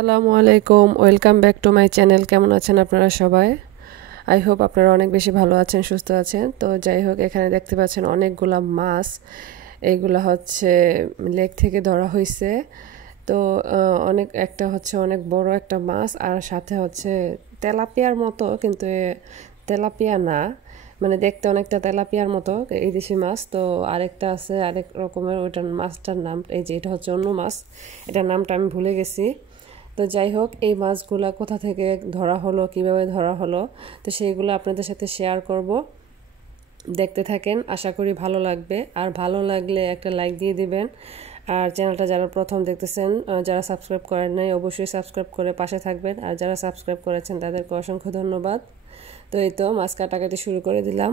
আসসালামু আলাইকুম, welcome back to my channel. কেমন আছেন আপনারা সবাই? আই হোপ আপনারা অনেক বেশি ভালো আছেন, সুস্থ আছেন। তো যাই হোক, এখানে দেখতে পাচ্ছেন অনেকগুলা মাছ। এইগুলা হচ্ছে লেক থেকে ধরা হয়েছে। তো অনেক একটা হচ্ছে অনেক বড় একটা মাছ, আর সাথে হচ্ছে তেলাপিয়ার মতো, কিন্তু তেলাপিয়া না, মানে দেখতে অনেকটা তেলাপিয়ার মতো এই দেশি মাছ। তো আরেকটা আছে আরেক রকমের, ওইটার মাছটার নাম এই যে এটা হচ্ছে অন্য মাছ, এটার নামটা আমি ভুলে গেছি। তো যাই হোক, এই মাছগুলা কোথা থেকে ধরা হলো, কিভাবে ধরা হলো, তো সেইগুলো আপনাদের সাথে শেয়ার করব। দেখতে থাকেন, আশা করি ভালো লাগবে। আর ভালো লাগলে একটা লাইক দিয়ে দিবেন। আর চ্যানেলটা যারা প্রথম দেখতেছেন, যারা সাবস্ক্রাইব করেন নাই, অবশ্যই সাবস্ক্রাইব করে পাশে থাকবেন। আর যারা সাবস্ক্রাইব করেছেন তাদেরকে অসংখ্য ধন্যবাদ। তো এই তো মাছ কাটাকাটি শুরু করে দিলাম।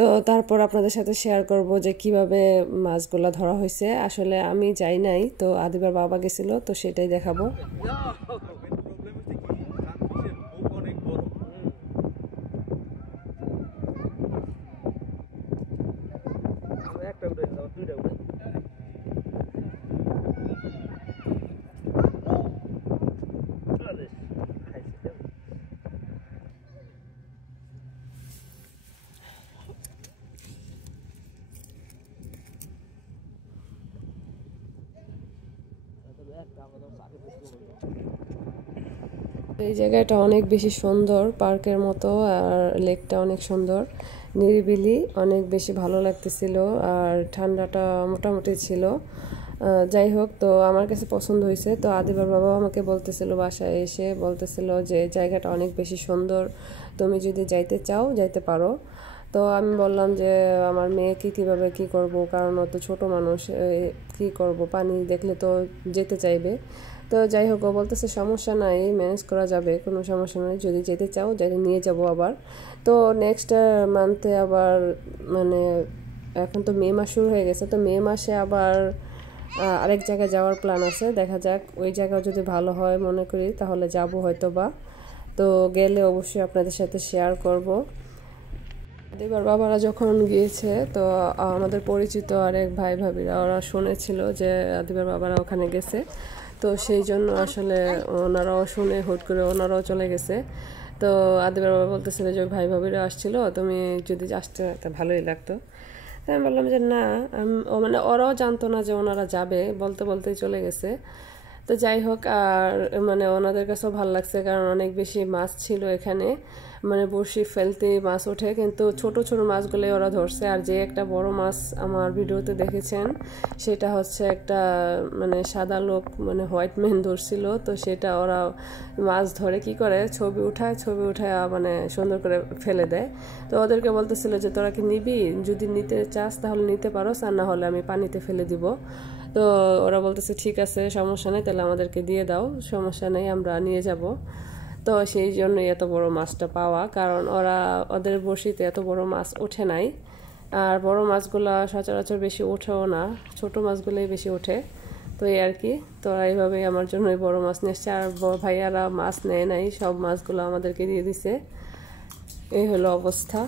তো তারপর আপনাদের সাথে শেয়ার করব যে কিভাবে মাছগুলা ধরা হয়েছে। আসলে আমি যাই নাই, তো আদিবার বাবা গেছিল, তো সেটাই দেখাবো। এই জায়গাটা অনেক বেশি সুন্দর, পার্কের মতো। আর লেকটা অনেক সুন্দর, নিরিবিলি, অনেক বেশি ভালো লাগতেছিল। আর ঠান্ডাটা মোটামুটি ছিল। যাই হোক, তো আমার কাছে পছন্দ হয়েছে। তো আদিবার বাবা আমাকে বলতেছিল, বাসায় এসে বলতেছিল যে জায়গাটা অনেক বেশি সুন্দর, তুমি যদি যাইতে চাও যাইতে পারো। তো আমি বললাম যে আমার মেয়েকে কিভাবে কি করব, কারণ ও তো ছোটো মানুষ, কি করব, পানি দেখলে তো যেতে চাইবে। তো যাই হোক, ও বলতেছে সমস্যা নাই, ম্যানেজ করা যাবে, কোনো সমস্যা নাই, যদি যেতে চাও যাইতে নিয়ে যাব আবার। তো নেক্সট মান্থে আবার, মানে এখন তো মে মাস শুরু হয়ে গেছে, তো মে মাসে আবার আরেক জায়গায় যাওয়ার প্ল্যান আছে। দেখা যাক, ওই জায়গা যদি ভালো হয় মনে করি তাহলে যাব হয়তো বা। তো গেলে অবশ্যই আপনাদের সাথে শেয়ার করব। এবার বাবারা যখন গিয়েছে, তো আমাদের পরিচিত আরেক ভাই ভাবিরা ওরা শুনেছিল যে আদিবার বাবারা ওখানে গেছে। তো সেই জন্য আসলে ওনারাও শুনে হুট করে ওনারাও চলে গেছে। তো আদিবার বাবা বলতেছিল যে ভাই ভাবিরা আসছিল, তুমি যদি আসতে তা ভালোই লাগতো। তাই আমি বললাম যে না, মানে ওরাও জানতো না যে ওনারা যাবে, বলতে বলতেই চলে গেছে। তো যাই হোক, আর মানে ওনাদের কাছেও ভালো লাগছে, কারণ অনেক বেশি মাছ ছিল এখানে। মানে বড়শি ফেলতে মাছ ওঠে, কিন্তু ছোট ছোট মাছগুলোই ওরা ধরছে। আর যে একটা বড় মাছ আমার ভিডিওতে দেখেছেন, সেটা হচ্ছে একটা মানে সাদা লোক, মানে হোয়াইট ম্যান ধরছিল। তো সেটা ওরা মাছ ধরে কি করে, ছবি উঠায়, ছবি উঠায় মানে সুন্দর করে ফেলে দেয়। তো ওদেরকে বলতেছিল যে তোরা কি নিবি, যদি নিতে চাস তাহলে নিতে পারো, আর না হলে আমি পানিতে ফেলে দিব। তো ওরা বলতেছে ঠিক আছে, সমস্যা নেই, তাহলে আমাদেরকে দিয়ে দাও, সমস্যা নেই, আমরা নিয়ে যাব। তো সেই জন্যই এত বড় মাছটা পাওয়া, কারণ ওদের বড়শিতে এত বড় মাছ ওঠে নাই। আর বড় মাছগুলা সচরাচর বেশি ওঠেও না, ছোট মাছগুলোই বেশি ওঠে। তো এই আর কি, তো এইভাবেই আমার জন্য বড় মাছ নিয়ে এসছে। আর বড় ভাইয়ারা মাছ নেয় নাই, সব মাছগুলো আমাদেরকে দিয়ে দিছে। এই হলো অবস্থা।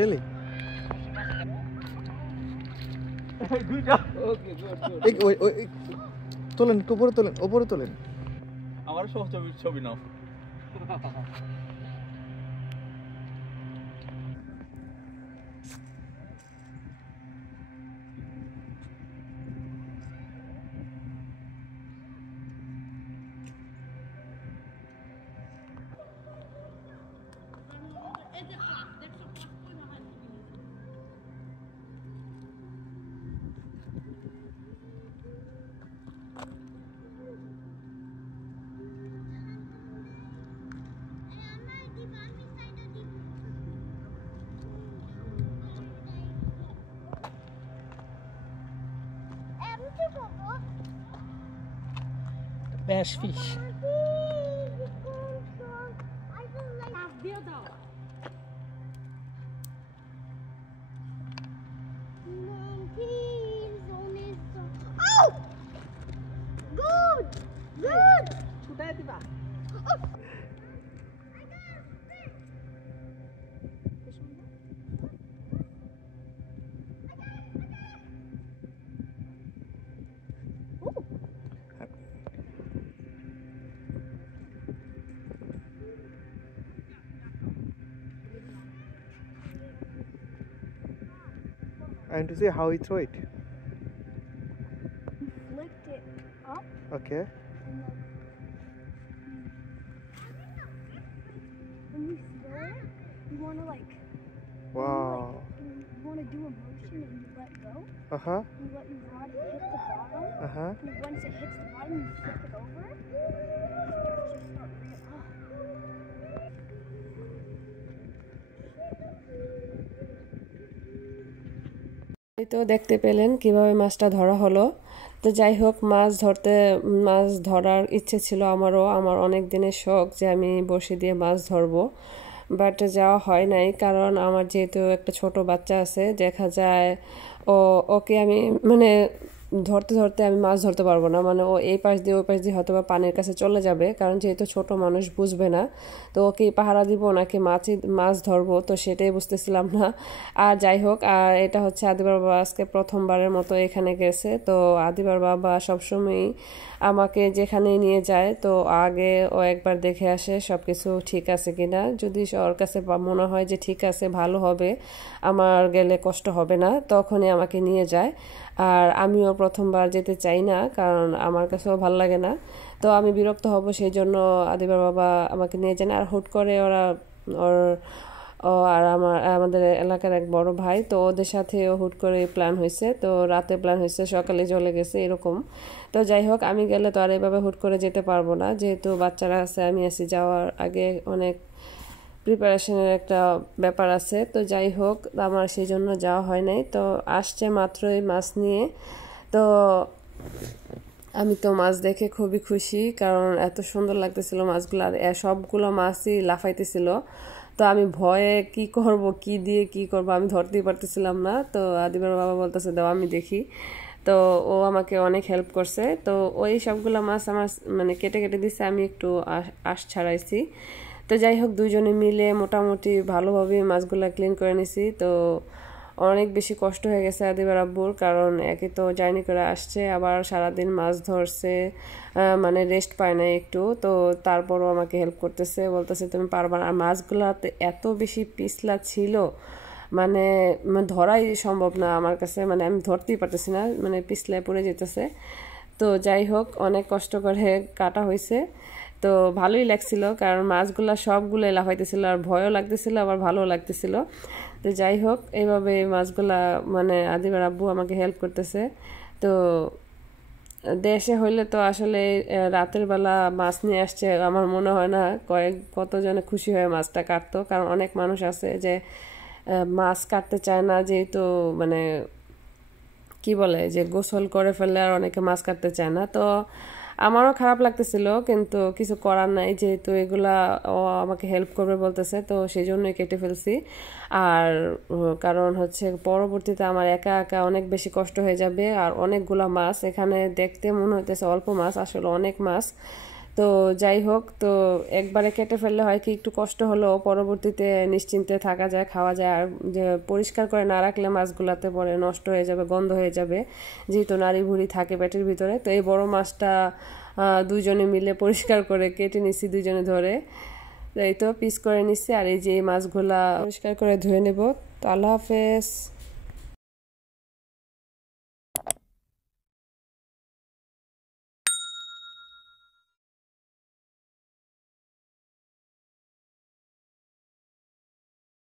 Really? Good job. Okay, good. ওই তোলেন, উপরে তোলেন। আমার সব ছবি নাও। Bass fish. And to see how he throw it. Lift it up Okay. and then when you throw it, you want to like Wow. you want to do a motion and you let go. Uh-huh. You let your rod hit the bottom, Uh-huh. and once it hits the bottom, you flip it over. এই তো দেখতে পেলেন কিভাবে মাছটা ধরা হলো। তো যাই হোক, মাছ ধরার ইচ্ছে ছিল আমারও। আমার অনেক দিনের শখ যে আমি বড়শি দিয়ে মাছ ধরবো, বাট যাওয়া হয় নাই। কারণ আমার যেহেতু একটা ছোট বাচ্চা আছে, দেখা যায় ওকে আমি মানে ধরতে ধরতে আমি মাছ ধরতে পারবো না। মানে ও এই পাশ দিয়ে ওই পাশ দিয়ে হয়তো বা পানির কাছে চলে যাবে, কারণ যেহেতু ছোট মানুষ বুঝবে না। তো ওকে পাহারা দিব নাকি মাছ ধরবো, তো সেটাই বুঝতেছিলাম না। আর যাই হোক, আর এটা হচ্ছে আদিবার বাবা আজকে প্রথমবারের মতো এখানে গেছে। তো আদিবার বাবা সবসময়ই আমাকে যেখানে নিয়ে যায়, তো আগে ও একবার দেখে আসে সব কিছু ঠিক আছে কিনা। যদি ওর কাছে মনে হয় যে ঠিক আছে, ভালো হবে, আমার গেলে কষ্ট হবে না, তখনই আমাকে নিয়ে যায়। আর আমিও প্রথমবার যেতে চাই না, কারণ আমার কাছেও ভালো লাগে না। তো আমি বিরক্ত হব, সেই জন্য আদিবার বাবা আমাকে নিয়ে যায় না। আর হুট করে আর আমাদের এলাকার এক বড় ভাই, তো ওদের সাথে হুট করে প্ল্যান হয়েছে। তো রাতে প্ল্যান হয়েছে, সকালে চলে গেছে এরকম। তো যাই হোক, আমি গেলে তো আর এইভাবে হুট করে যেতে পারবো না, যেহেতু বাচ্চারা আছে, আমি আছি। যাওয়ার আগে অনেক প্রিপারেশনের একটা ব্যাপার আছে। তো যাই হোক, আমার সেই জন্য যাওয়া হয় নাই। তো আসছে মাত্রই মাছ নিয়ে। তো আমি তো মাছ দেখে খুবই খুশি, কারণ এত সুন্দর লাগতেছিল মাছগুলো। আর সবগুলো মাছই লাফাইতেছিল। তো আমি ভয়ে কি করব, কি দিয়ে কি করব, আমি ধরতেই পারতেছিলাম না। তো আদিবার বাবা বলতেছে দাও আমি দেখি। তো ও আমাকে অনেক হেল্প করছে। তো ওই সবগুলো মাছ আমার মানে কেটে কেটে দিচ্ছে, আমি একটু আঁশ ছাড়াইছি। তো যাই হোক, দুইজনে মিলে মোটামুটি ভালোভাবে মাছগুলো ক্লিন করে নিছি। তো অনেক বেশি কষ্ট হয়ে গেছে আদিবার আব্বুর, কারণ একে তো জার্নি করে আসছে, আবার সারাদিন মাছ ধরছে, মানে রেস্ট পায় না একটু। তো তারপরও আমাকে হেল্প করতেছে, বলতেছে তুমি পারবা। আর মাছগুলাতে এত বেশি পিছলা ছিল, মানে ধরাই সম্ভব না আমার কাছে, মানে আমি ধরতেই পারতেছি না, মানে পিছলায় পড়ে যেতেছে। তো যাই হোক, অনেক কষ্ট করে কাটা হয়েছে। তো ভালোই লাগছিল, কারণ মাছগুলা সবগুলো লাফাইতেছিল, আর ভয়ও লাগতেছিল, আবার ভালোও লাগতেছিল। তো যাই হোক, এইভাবে মাছগুলা মানে আদিবার আব্বু আমাকে হেল্প করতেছে। তো দেশে হইলে তো আসলে রাতের বেলা মাছ নিয়ে আসছে, আমার মনে হয় না কতজনে খুশি হয়ে মাছটা কাটতো। কারণ অনেক মানুষ আছে যে মাছ কাটতে চায় না, যেহেতু মানে কি বলে যে গোসল করে ফেললে আর অনেকে মাছ কাটতে চায় না। তো আমারও খারাপ লাগতেছিল, কিন্তু কিছু করার নাই, যেহেতু এগুলা ও আমাকে হেল্প করবে বলতেছে, তো সেই জন্যই কেটে ফেলছি। আর কারণ হচ্ছে পরবর্তীতে আমার একা একা অনেক বেশি কষ্ট হয়ে যাবে। আর অনেকগুলা মাছ এখানে দেখতে মনে হইতেছে অল্প মাছ, আসলে অনেক মাছ। তো যাই হোক, তো একবারে কেটে ফেললে হয় কি একটু কষ্ট হলেও পরবর্তীতে নিশ্চিন্তে থাকা যায়, খাওয়া যায়। আর যে পরিষ্কার করে না রাখলে মাছগুলাতে পরে নষ্ট হয়ে যাবে, গন্ধ হয়ে যাবে, যেহেতু নাড়ি ভুড়ি থাকে পেটের ভিতরে। তো এই বড় মাছটা দুইজনে মিলে পরিষ্কার করে কেটে নিছি, দুইজনে ধরে। তো এই তো পিস করে নিচ্ছি। আর এই যে এই মাছগুলা পরিষ্কার করে ধুয়ে নেব। তো আল্লাহ হাফেজ।